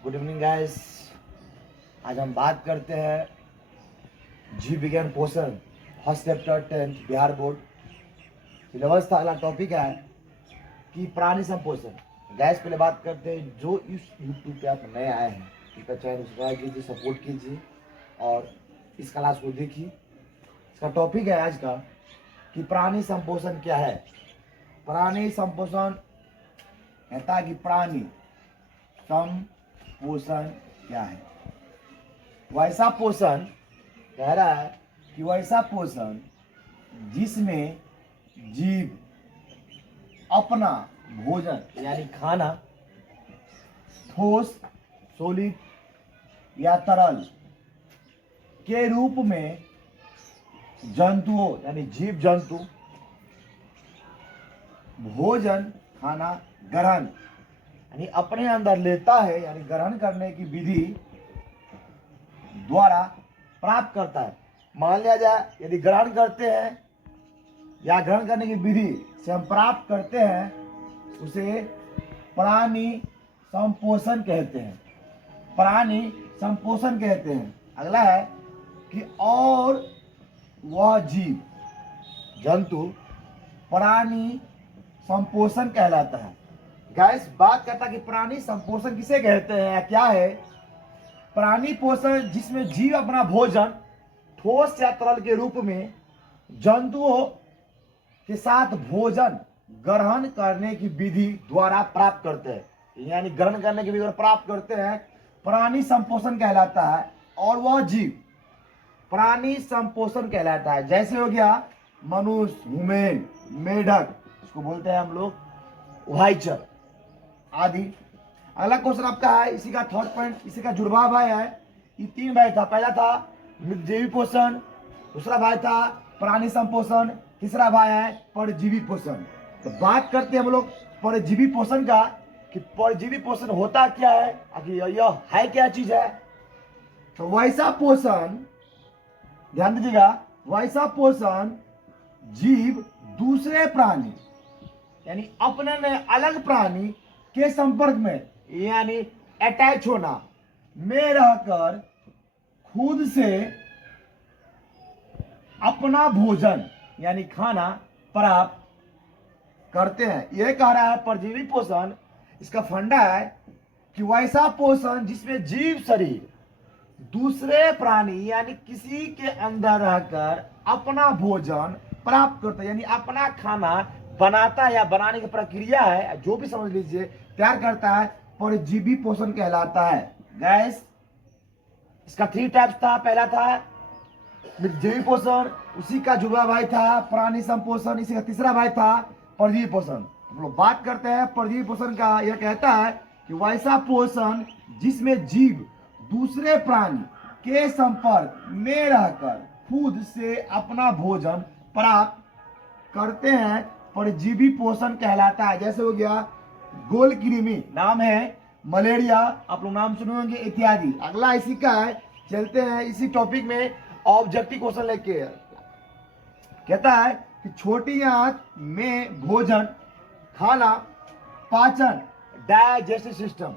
Good evening guys. आज हम बात करते हैं जीव विज्ञान पोषण first chapter 10th Bihar board syllabus का अगला टॉपिक है कि प्राणी संपोषण। गैस पहले बात करते हैं, जो इस यूट्यूब पे आप नए आए हैं इसका चैनल सब्सक्राइब कीजिए, सपोर्ट कीजिए और इस क्लास को देखिए। इसका टॉपिक है आज का कि प्राणी संपोषण क्या है। प्राणी संपोषण कहता है कि प्राणी संपोषण क्या है। वैसा पोषण कह रहा है कि वैसा पोषण जिसमें जीव अपना भोजन यानी खाना ठोस, सॉलिड या तरल के रूप में जंतुओं यानी जीव जंतु भोजन खाना ग्रहण यानी अपने अंदर लेता है, यानी ग्रहण करने की विधि द्वारा प्राप्त करता है। मान लिया जाए यदि ग्रहण करते हैं या ग्रहण करने की विधि से हम प्राप्त करते हैं उसे प्राणी संपोषण कहते हैं। प्राणी संपोषण कहते हैं। अगला है कि और वह जीव जंतु प्राणी संपोषण कहलाता है। गैस बात करता कि प्राणी संपोषण किसे कहते हैं, क्या है। प्राणी पोषण जिसमें जीव अपना भोजन ठोस या तरल के रूप में जंतुओं के साथ भोजन ग्रहण करने की विधि द्वारा प्राप्त करते हैं, यानी ग्रहण करने की विधि द्वारा प्राप्त करते हैं, प्राणी संपोषण कहलाता है। और वह जीव प्राणी संपोषण कहलाता है। जैसे हो गया मनुष्य, ह्यूमन, मेढक, इसको बोलते हैं हम लोग उभयचर आदि। अगला क्वेश्चन आपका है, इसी का थर्ड पॉइंट, इसी का जुड़वा भाई है। ये तीन भाई था, पहला था मृतजीवी पोषण, दूसरा भाई था प्राणी संपोषण, तीसरा भाई है परजीवी पोषण। तो बात करते हैं हम लोग परजीवी पोषण का कि परजीवी पोषण होता क्या है, आखिर यह है क्या चीज है। तो वैसा पोषण, ध्यान दीजिएगा, वैसा पोषण जीव दूसरे प्राणी यानी अपने में अलग प्राणी के संपर्क में यानी अटैच होना में रहकर खुद से अपना भोजन यानी खाना प्राप्त करते हैं। यह कह रहा है परजीवी पोषण। इसका फंडा है कि वैसा पोषण जिसमें जीव शरीर दूसरे प्राणी यानी किसी के अंदर रहकर अपना भोजन प्राप्त करता है, यानी अपना खाना बनाता है या बनाने की प्रक्रिया है, जो भी समझ लीजिए, तैयार करता है, परजीवी पोषण कहलाता है। गैस इसका 3 टाइप्स था। पहला था मृतजीवी पोषण, उसी का जुड़वा भाई था प्राणी संपोषण, इसी का तीसरा भाई था परजीवी पोषण। हम लोग बात करते हैं परजीवी पोषण का। यह कहता है कि वैसा पोषण जिसमें जीव दूसरे प्राणी के संपर्क में रहकर खुद से अपना भोजन प्राप्त करते हैं, परजीवी पोषण कहलाता है। जैसे हो गया गोल कृमि, नाम है मलेरिया, आप लोग नाम सुने होंगे, इत्यादि। अगला इसी का है, चलते हैं इसी टॉपिक में। ऑब्जेक्टिव क्वेश्चन लेके कहता है कि छोटी आंत में भोजन खाना पाचन डाइजेस्टिव सिस्टम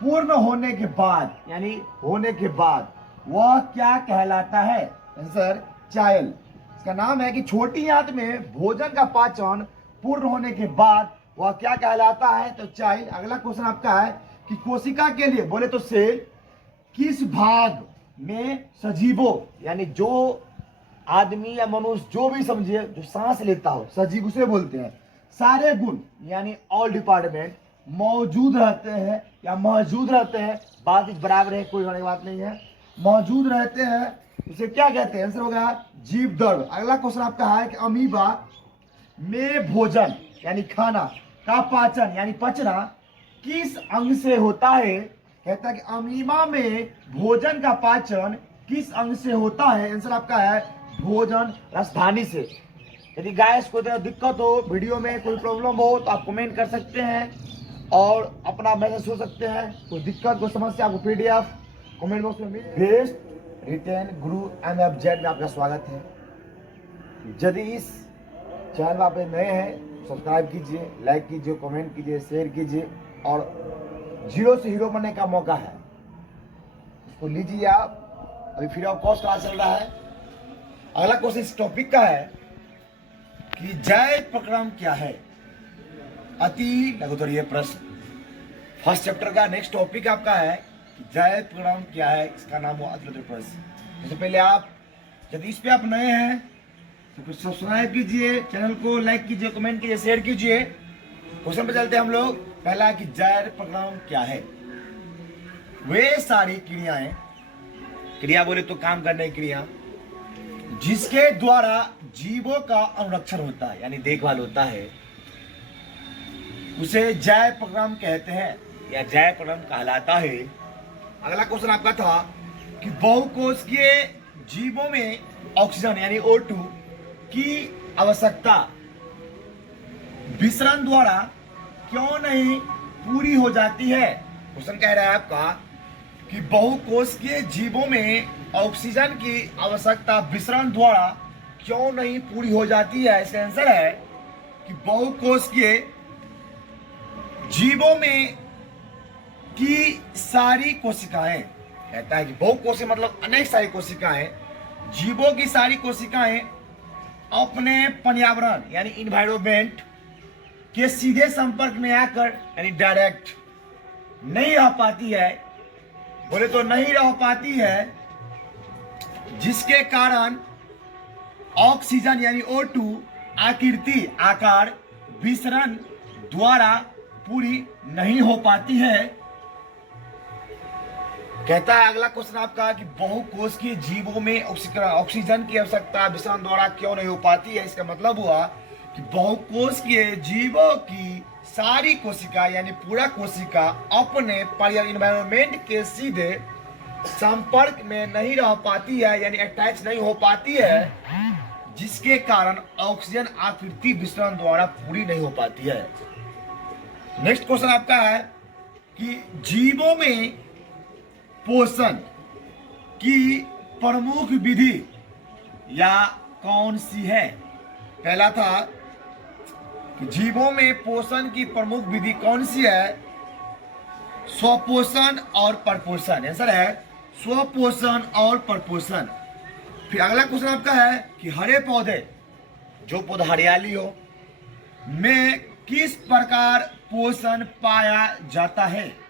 पूर्ण होने के बाद यानी होने के बाद वह क्या कहलाता है। आंसर चायल। इसका नाम है कि छोटी आंत में भोजन का पाचन पूर्ण होने के बाद वह क्या कहलाता है, तो चाइल्ड। अगला क्वेश्चन आपका है कि कोशिका के लिए बोले तो सेल किस भाग में सजीवों यानी जो आदमी या मनुष्य जो भी समझिए जो सांस लेता हो सजीव उसे बोलते हैं, सारे गुण यानी ऑल डिपार्टमेंट मौजूद रहते हैं या मौजूद रहते हैं, बात बराबर है, कोई बड़ी बात नहीं है, मौजूद रहते हैं, उसे क्या कहते हैं। आंसर होगा जीव द्रव्य। अगला क्वेश्चन आपका है कि अमीबा में भोजन यानी खाना का पाचन यानी पचना किस अंग से होता है। कहता है कि अमीबा में भोजन का पाचन किस अंग से होता है। आंसर आपका है भोजन राजधानी से। यदि गाइस कोई तरह दिक्कत हो, वीडियो में कोई प्रॉब्लम हो तो आप कमेंट कर सकते हैं और अपना मैसेज हो सकते हैं। कोई दिक्कत कोई समस्या आपको PDF कमेंट बॉक्स में मिल। बेस्ट रिटेन गुरु MFZ में आपका स्वागत है। यदि इस चैनल पर आप नए हैं सब्सक्राइब कीजिए, लाइक कीजिए, कमेंट कीजिए, शेयर कीजिए और जीरो से हीरो बनने का मौका है। उसको लीजिए आप। अभी फ्री ऑफ कॉस्ट क्लास चल रहा है। अगला क्वेश्चन इस टॉपिक का है कि जय प्रक्रम क्या है। अति लघुत्तरीय प्रश्न। फर्स्ट चैप्टर का नेक्स्ट टॉपिक आपका है कि जय प्रक्रम क्या है। इसका नाम हुआ अति लघुत्तरीय प्रश्न। सबसे पहले आप यदि इस पे आप नए हैं तो कुछ सब्सक्राइब कीजिए, चैनल को लाइक कीजिए, कमेंट कीजिए, शेयर कीजिए। क्वेश्चन पे चलते हैं हम लोग। पहला कि जय प्रक्रम क्या है। वे सारी क्रियाएं, क्रिया बोले तो काम करने की क्रिया, जिसके द्वारा जीवों का अनुरक्षण होता है यानी देखभाल होता है, उसे जय प्रक्रम कहते हैं या जय प्रक्रम कहलाता है। अगला क्वेश्चन आपका था कि बहुकोशिकीय जीवों में ऑक्सीजन यानी O2 की आवश्यकता विसरण द्वारा क्यों नहीं पूरी हो जाती है। क्वेश्चन कह रहा है आपका कि बहुकोशिकीय जीवों में ऑक्सीजन की आवश्यकता विसरण द्वारा क्यों नहीं पूरी हो जाती है। इसका आंसर है कि बहुकोशिकीय जीवों में की सारी कोशिकाएं, कहता है कि बहुकोशिकीय मतलब अनेक सारी कोशिकाएं, जीवों की सारी कोशिकाएं अपने पर्यावरण यानी इन्वायरमेंट के सीधे संपर्क में आकर यानी डायरेक्ट नहीं रह पाती है, बोले तो नहीं रह पाती है, जिसके कारण ऑक्सीजन यानी O2 आकृति आकार विसरण द्वारा पूरी नहीं हो पाती है। कहता है अगला क्वेश्चन आपका कि बहुकोशिकीय जीवों में ऑक्सीजन की आवश्यकता विसरण द्वारा क्यों नहीं हो पाती है। इसका मतलब हुआ कि बहुकोशिकीय जीवों की सारी कोशिका यानी पूरा कोशिका अपने एनवायरनमेंट के सीधे संपर्क में नहीं रह पाती है यानी अटैच नहीं हो पाती है, जिसके कारण ऑक्सीजन आकृति विसरण द्वारा पूरी नहीं हो पाती है। नेक्स्ट क्वेश्चन आपका है कि जीवों में पोषण की प्रमुख विधि या कौन सी है। पहला था कि जीवों में पोषण की प्रमुख विधि कौन सी है। स्वपोषण और परपोषण। आंसर है स्वपोषण और परपोषण। फिर अगला क्वेश्चन आपका है कि हरे पौधे, जो पौधा हरियाली हो, में किस प्रकार पोषण पाया जाता है।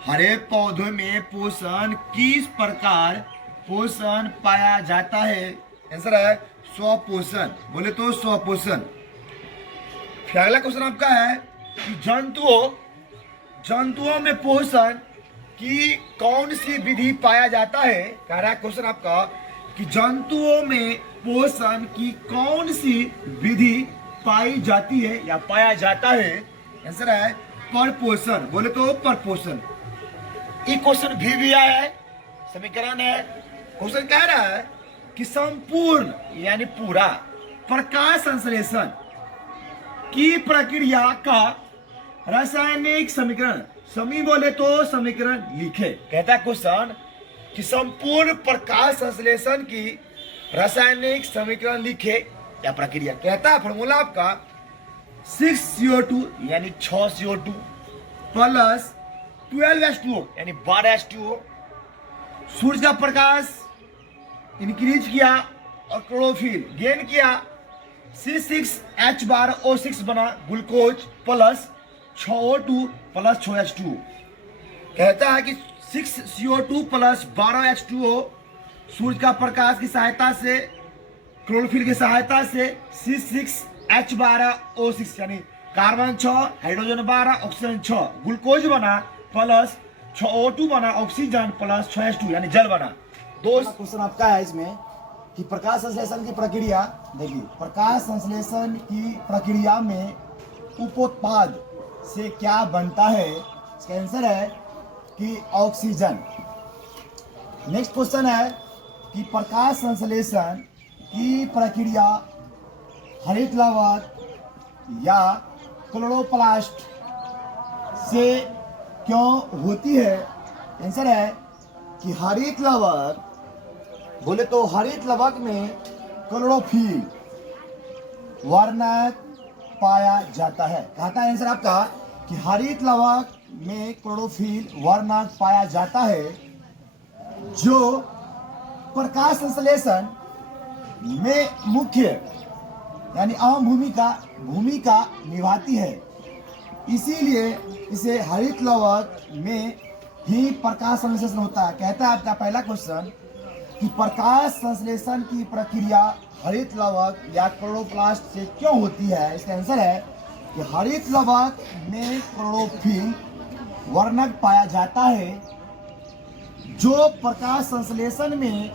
हरे पौधों में पोषण किस प्रकार पोषण पाया जाता है। आंसर है स्वपोषण, बोले तो स्वपोषण। फिर अगला क्वेश्चन आपका है कि जंतुओं में पोषण की कौन सी विधि पाया जाता है। कह रहा है क्वेश्चन आपका कि जंतुओं में पोषण की कौन सी विधि पाई जाती है या पाया जाता है। आंसर है परपोषण, बोले तो परपोषण। ये क्वेश्चन भी आया है, समीकरण है। क्वेश्चन कह रहा है कि संपूर्ण यानी पूरा प्रकाश संश्लेषण की प्रक्रिया का रासायनिक समीकरण, समी बोले तो समीकरण लिखे। कहता है क्वेश्चन कि संपूर्ण प्रकाश संश्लेषण की रासायनिक समीकरण लिखे या प्रक्रिया। कहता है फॉर्मूला आपका 6CO2 यानी 6CO2 प्लस 12H2O यानी 12H2O। सूर्य का प्रकाश इंक्रीज किया और क्लोरोफिल गेन किया, C6H12O6 बना glucose plus 6O2 plus 6H2O। कहता है कि 6CO2 प्लस 12H2O सूर्य का प्रकाश की सहायता से, क्लोरोफिल की सहायता से C6H12O6 यानी कार्बन 6, हाइड्रोजन 12, ऑक्सीजन 6, ग्लूकोज बना प्लस 6O2 बना ऑक्सीजन प्लस 6H2 यानी जल बना। दोस्त क्वेश्चन आपका है इसमें कि प्रकाश संश्लेषण की प्रक्रिया देखिए, प्रकाश संश्लेषण की प्रक्रिया में उपोत्पाद से क्या बनता है। इसका आंसर है कि ऑक्सीजन। नेक्स्ट क्वेश्चन है कि प्रकाश संश्लेषण की प्रक्रिया हरित लवण या क्लोरोप्लास्ट से क्यों होती है। आंसर है कि हरित लवण, बोले तो हरित लवण में क्लोरोफिल वर्णक पाया जाता है। कहता है आंसर आपका कि हरित लवण में क्लोरोफिल वर्णक पाया जाता है जो प्रकाश संश्लेषण में मुख्य यानी अहम भूमिका निभाती है। इसीलिए इसे हरित लवक में ही प्रकाश संश्लेषण होता है। कहता है आपका पहला क्वेश्चन कि प्रकाश संश्लेषण की प्रक्रिया हरित लवक या क्लोरोप्लास्ट से क्यों होती है। इसका आंसर है कि हरित लवक में क्लोरोफिल वर्णक पाया जाता है जो प्रकाश संश्लेषण में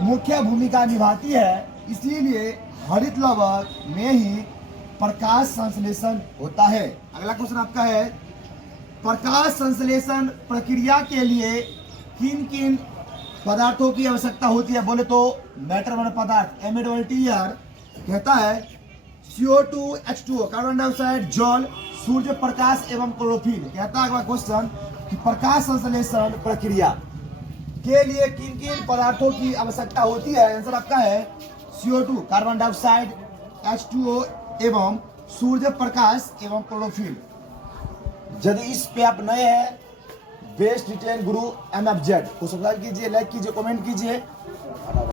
मुख्य भूमिका निभाती है। इसीलिए हरित लवक में ही प्रकाश संश्लेषण होता है। अगला क्वेश्चन आपका है, प्रकाश संश्लेषण प्रक्रिया के लिए किन किन पदार्थों की आवश्यकता होती है। बोले तो मैटर वाला पदार्थ एमिडोल्टीयर कहता है CO2 H2O कार्बन डाइऑक्साइड जल सूर्य प्रकाश एवं क्लोरोफिल। कहता है क्वेश्चन कि प्रकाश संश्लेषण प्रक्रिया के लिए किन किन पदार्थों की आवश्यकता होती है। आंसर आपका है CO2 कार्बन डाइऑक्साइड H2O एवं सूर्य प्रकाश एवं क्लोरोफिल। यदि इस पे आप नए हैं बेस्ट डिटेल गुरु MFZ को सब्सक्राइब कीजिए, लाइक कीजिए, कमेंट कीजिए।